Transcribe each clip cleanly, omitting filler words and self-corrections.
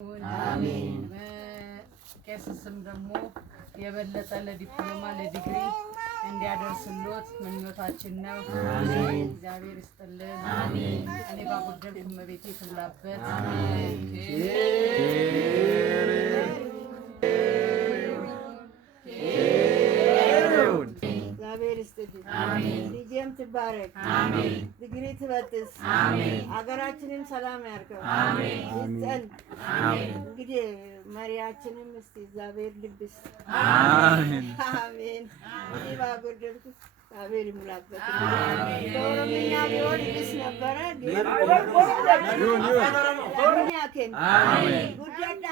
አሜን። ቄስም ደግሞ የበለጠ ለዲፕሎማ ለዲግሪ እንዲያደርስሎት ምኞታችን ነው። አሜን። እግዚአብሔር ይስጥልን። አሜን። እኔ ባጎደልኩ እመቤቴ ትሙላበት። እግዚአብሔር ይስጥልን። ልጄም ትባረክ። ዲግሪ ትበጥስ። ሀገራችንም ሰላም ያርገው ይስጠን። እንግዲህ መሪያችንም እስቲ እግዚአብሔር ልብስ አሜን። እኔ ባጎደልኩት እግዚአብሔር ይሙላበት። በኦሮምኛ ቢሆን ይብስ ነበረ ግን ጉደዳ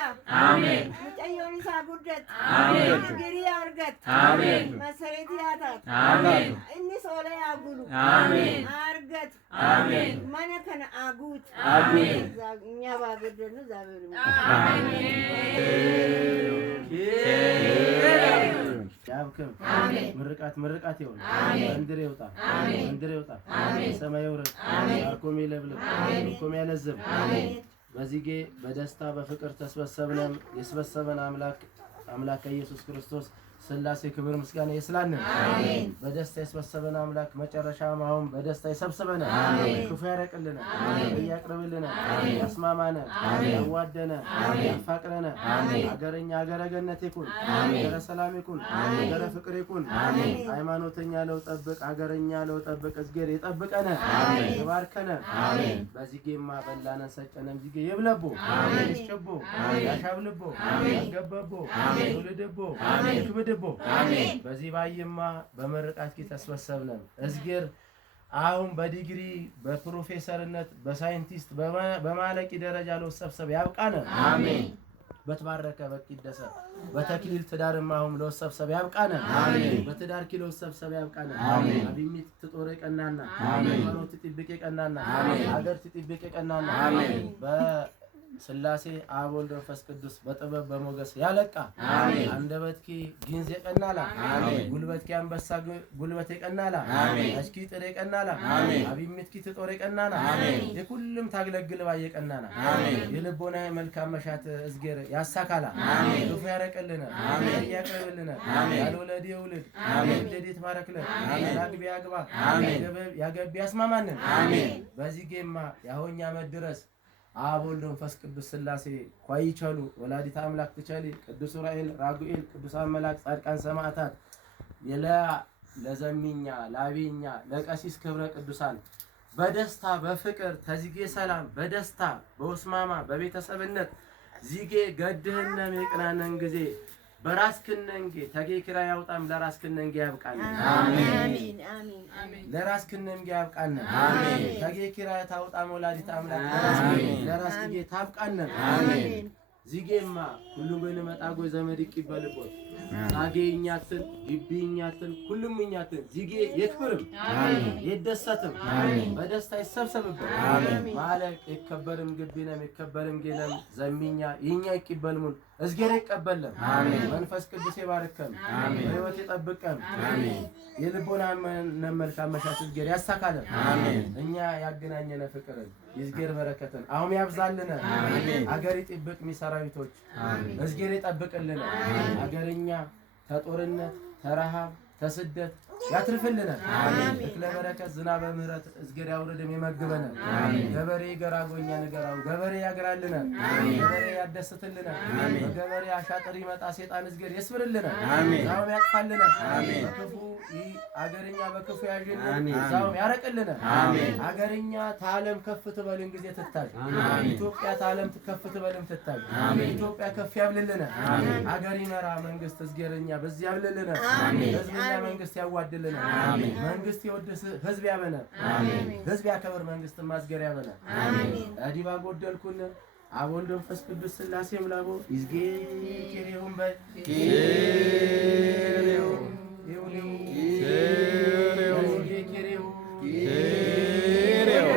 ሙጨዮኒሳ ጉደት ዲግሪ አርገት መሰረት ያታት እኒ ሶለ ያጉሉ አርገት መነ ከነ አጉት እኛ ባጎደሉ እግዚአብሔር ያብከም ምርቃት ይሁን። መንድር ይውጣ ሰማይ ይውረድ። አርኮም ይለብልብ አርኮም ያለዝብ። በዚጌ በደስታ በፍቅር ተሰበሰብነን። የሰበሰበን አምላክ ኢየሱስ ክርስቶስ ስላሴ ክብር ምስጋና ይስላልን። አሜን። በደስታ የሰበሰበን አምላክ መጨረሻም አሁን በደስታ ይሰብስበን። አሜን። ክፉ ያረቅልን፣ ያቅርብልን፣ ያስማማን፣ ያዋደነ፣ ያፋቅረን። አገረኛ አገረ ገነት ይኩን፣ አገረ ሰላም ይኩን፣ አገረ ፍቅር ይኩን። ሃይማኖተኛ ለው ጠብቅ፣ አገረኛ ለው ጠብቅ። እዝጌር ይጠብቀን፣ ይባርከን። በዚጌማ በላነን ሰጨነም ዚጌ ይብለቦ፣ ይሽቦ፣ ያሻብልቦ፣ ያገበቦ፣ ይውልድቦ፣ ይክብድ አሜን። በዚህ ባይማ በመርቃት ኪ ተሰበሰብነን። እዝጌር አሁን በዲግሪ በፕሮፌሰርነት በሳይንቲስት በማለቂ ደረጃ ለሰብሰብ ያብቃነ። አሜን። በተባረከ በቂደሰ በተክሊል ትዳርማ አሁን ለሰብሰብ ያብቃነ። አሜን። በትዳር ኪሎ ሰብሰብ ያብቃነ። አሜን። አብሚት ትጦር ቀናና አሜን። ወሮት ትጥብቅ ቀናና አሜን። ሀገር ትጥብቅ ቀናና አሜን። ስላሴ አብ ወልድ መንፈስ ቅዱስ በጥበብ በሞገስ ያለቃ። አሜን። አንደበትኪ ጊንዝ የቀናላ። አሜን። ጉልበትኪ አንበሳ ጉልበት የቀናላ። አሜን። አሽኪ ጥሬ ቀናላ። አሜን። አብሚትኪ ትጦር ቀናና። አሜን። የሁሉም ታግለግል ባየ ቀናና። አሜን። የልቦና መልካም መሻት እዝጌር ያሳካላ። አሜን። ክፉ ያረቀልነ። አሜን። ያቀርብልነ። አሜን። ያልወለድ ይውልድ። አሜን። ለዲት ባረክለ። አሜን። ያግቢ ያግባ። አሜን። ያገቢ ያስማማን። አሜን። በዚህ ጌማ ያሆኛ መድረስ አብ ወልድ መንፈስ ቅዱስ ስላሴ ኳይቸሉ ወላዲተ አምላክ ትቸሊ ቅዱስ ዑራኤል ራጉኤል ቅዱሳን መላእክት ጻድቃን ሰማዕታት ለዘሚኛ ላቢኛ ለቀሲስ ክብረ ቅዱሳን በደስታ በፍቅር ተዚጌ ሰላም በደስታ በውስማማ በቤተሰብነት ዚጌ ገድህነ መቅናነን ጊዜ በራስ ክነንጌ ተጌክራ ያውጣም ለራስ ክነንጌ ያብቃን። አሜን አሜን። ለራስ ክነንጌ ያብቃን። አሜን። ተጌክራ ታውጣም ወላዲተ አምላክ ለራስ ጊዜ ታብቃን። አሜን። ዚጌማ ሁሉ ግን መጣጎ ዘመድ ይቀበልቦት ታጌኛትን ግቢኛትን ሁሉም እኛትን ዚጌ ይክብርም ይደሰትም በደስታ ይሰብሰብበት። ማለቅ ይከበርም ግቢነም ይከበርም ጌለም ዘሚኛ ይኛ ይቀበልሙን እዝጌር ይቀበልም። መንፈስ ቅዱስ ይባርከን፣ በሕይወት ይጠብቀን። የልቦናን መልካም መሻት እዝጌር ያሳካለን። እኛ ያገናኘነ ፍቅርን ይዝጌር በረከትን አሁን ያብዛልን። አገር ይጥብቅ ሚሰራዊቶች እዝጌር ይጠብቅልን። አገርኛ ተጦርነት ተረሃብ ተስደት ያትርፍልን። አሜን። ለበረከት ዝናበ ምህረት እዝጌር ያውርድም ይመግበን። ገበሬ ገራጎኛ ነገራው ገበሬ ያግራልን። ገበሬ ያደስትልን። ገበሬ አሻጥሪ መጣ ሰይጣን እዝጌር ይስብርልን። ዛው ያጥፋልን። በክፉ አገርኛ በክፉ ያጅልን ዛው ያረቅልን። አገርኛ ታለም ከፍ ትበልን ጊዜ ትታል። ኢትዮጵያ ታለም ከፍ ትበልን ትታል። ኢትዮጵያ ከፍ ያብልልን። አገር ይመራ መንግስት እዝጌርኛ በዚህ ያብልልን። ህዝብኛ መንግስት ያዋድልን። አሜን። መንግስት ይወድስ ህዝብ ያበነ። አሜን። ህዝብ ያከብር መንግስት ማዝገር ያበነ። አሜን። አዲባ ጎደልኩን አብ ወልድ መንፈስ ቅዱስ ስላሴ ምላቦ ይዝጌ ኬሪሁን በ ኬሪሁ ይሁን ኬሪሁ ኬሪሁ ኬሪሁ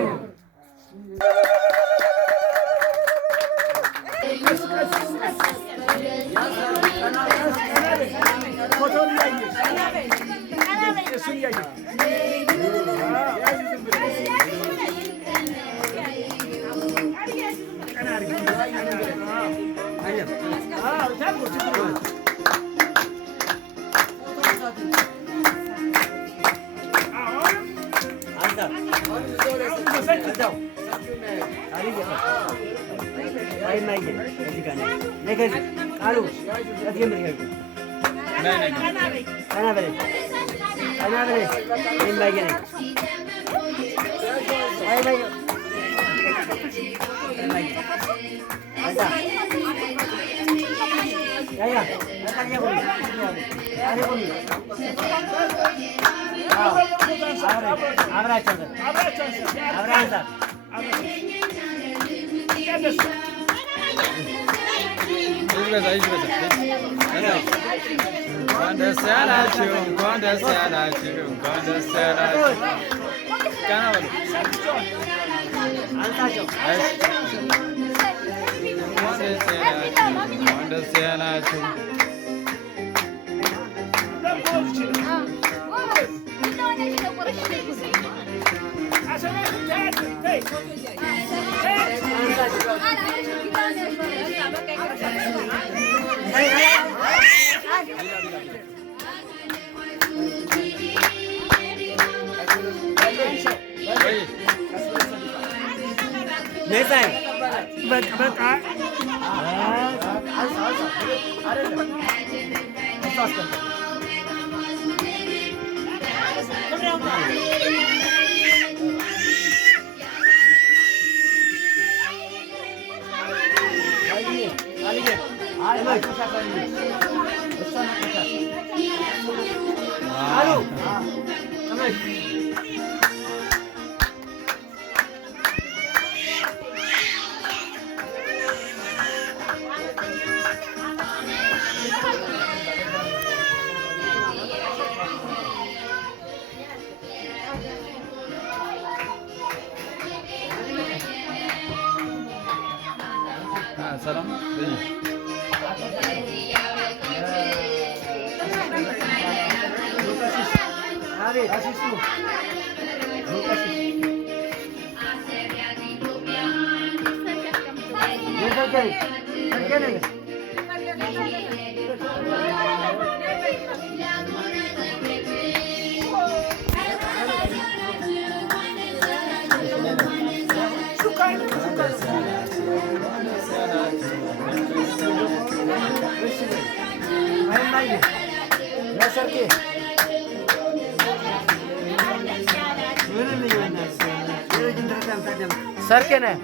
Sarkene.